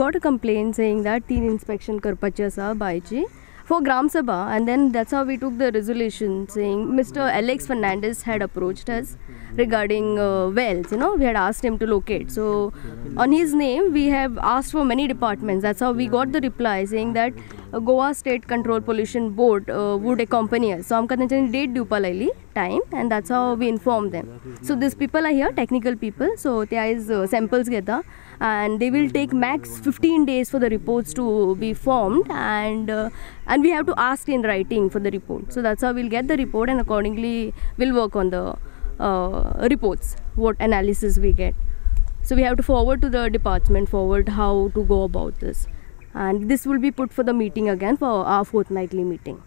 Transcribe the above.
got a complaint saying that 3 inspection करपाची आसा बायची for Gram Sabha, and then that's how we took the resolution saying Mr. Alex Fernandez had approached us regarding wells. We had asked him to locate. So on his name, we have asked for many departments. That's how we got the reply saying that Goa State Control Pollution Board would accompany us. So आमकां तेंच्यांनी date दिवपा लायली time, and that's how we informed them. So these people are here, technical people. So they is samples घेता, and they will take max 15 days for the reports to be formed, and we have to ask in writing for the report. So that's how we'll get the report, and accordingly we'll work on the reports, what analysis we get. So we have to forward to the department, how to go about this, and this will be put for the meeting again for our fortnightly meeting.